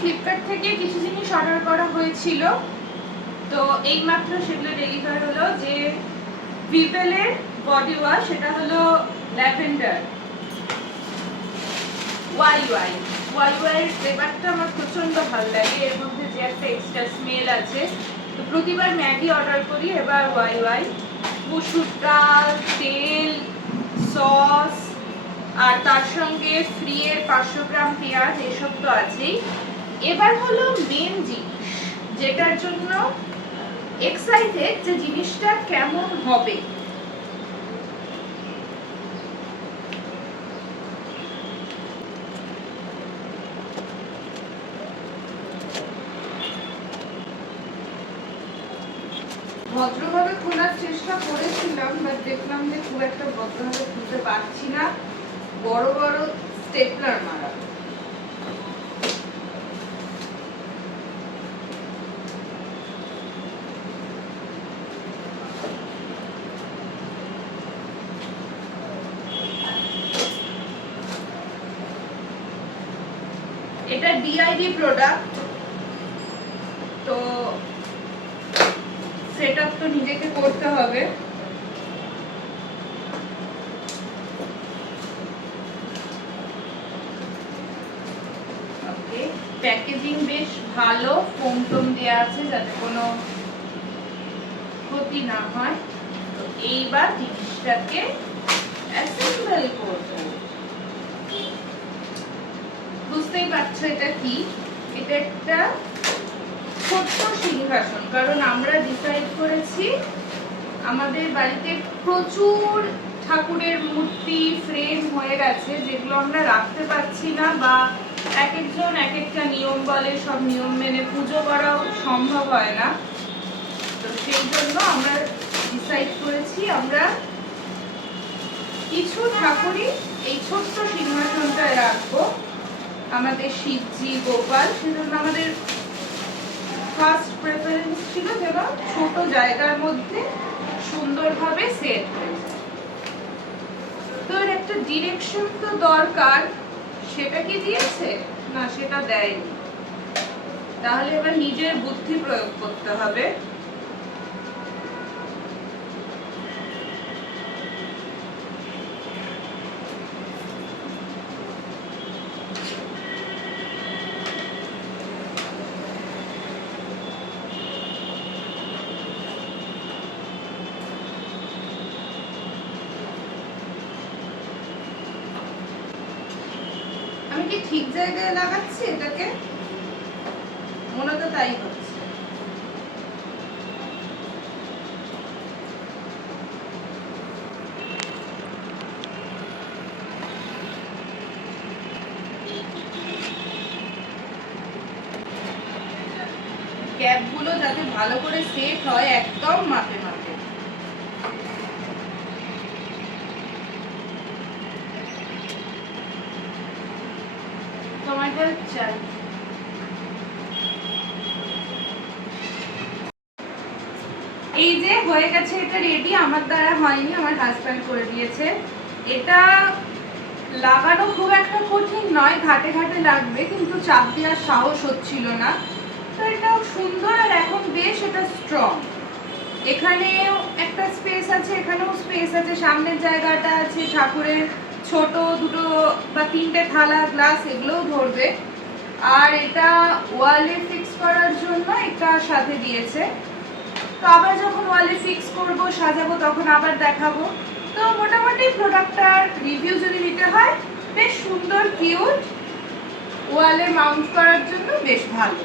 Flipkart থেকে কিছু জিনিস অর্ডার করা হয়েছিল, তো এইমাত্র সেগুলো ডেলিভার হলো। যে ভিভেলের বডি ওয়াশ, সেটা হলো ল্যাভেন্ডার ওয়াই এর ফ্লেভারটা আমার প্রচন্ড ভালো লাগে। এর মধ্যে যে একটা এক্সট্রা স্মেল আছে, তো প্রতিবার ম্যাগি অর্ডার করি, এবার ওয়াই মসুর ডাল, তেল, সস, আর তার সঙ্গে ফ্রি এর 500 গ্রাম পেঁয়াজ, এসব তো আছেই। এবার হলো মেন জিনিস, যেটার জন্য এক্সাইটেড যে জিনিসটা কেমন হবে। ভদ্রভাবে খোলার চেষ্টা করেছিলাম, বাট দেখলাম যে খুব একটা ভদ্রভাবে খুলতে পারছি না, বড় বড় স্টেপলার মারা। এটা ডিআইডি প্রোডাক্ট, তো সেটআপ তো নিজেকে করতে হবে। ওকে, প্যাকেজিং বেশ ভালো, ফোম টোম দেওয়া আছে যাতে কোনো ক্ষতি না হয়। তো এইবার জিনিসটাকে অ্যাসেম্বল করব। বুঝতেই পারছো এটা কি? এটা একটা ছোট্ট সিংহাসন, কারণ আমরা ডিসাইড করেছি আমাদের বাড়িতে প্রচুর ঠাকুরের মূর্তি ফ্রেম হয়ে গেছে, যেগুলো আমরা রাখতে পারছি না, বা এক একজন এক একটা নিয়ম বলে, সব নিয়ম মেনে পুজো করাও সম্ভব হয় না। তো সেই জন্য আমরা ডিসাইড করেছি আমরা কিছু ঠাকুরই এই ছোট্ট সিংহাসনটায় রাখবো। আমাদের শিবজি, গোপাল, সেজন্য আমাদের ফার্স্ট প্রেফারেন্স ছিল যেন ছোট জায়গার মধ্যে সুন্দরভাবে সেট হয়ে যায়। তো এর একটা ডিরেকশন তো দরকার, সেটা কি দিয়েছে? না, সেটা দেয়নি। তাহলে এবার নিজের বুদ্ধি প্রয়োগ করতে হবে। আমি কি ঠিক জায়গায় লাগাচ্ছি এটাকে? মনে তো তাই হচ্ছে। ক্যাপগুলো যাতে ভালো করে সেট হয়, একদম মাপে মাপে। টমেটো চাই। এই যে হয়ে গেছে, এটা রেডি। আমার দ্বারা হয়নি, আমার হাজব্যান্ড করে দিয়েছে। এটা লাগানো খুব একটা কঠিন নয়, ঘাটে ঘাটে লাগবে, কিন্তু চাপ দেওয়ার সাহস হচ্ছিল না। তো এটাও সুন্দর, আর এখন বেশ এটা স্ট্রং। এখানেও একটা স্পেস আছে, এখানেও স্পেস আছে, সামনের জায়গাটা আছে, ঠাকুরের ছোট দুটো বা তিনটে থালা, গ্লাস, এগুলোও ধরবে। আর এটা ওয়ালে ফিক্স করার জন্য একটা সাথে দিয়েছে। তো আবার যখন ওয়ালে ফিক্স করব, সাজাবো, তখন আবার দেখাবো। তো মোটামুটি প্রোডাক্টটার রিভিউ যদি দিতে হয়, বেশ সুন্দর, কিউট, ওয়ালে মাউন্ট করার জন্য বেশ ভালো।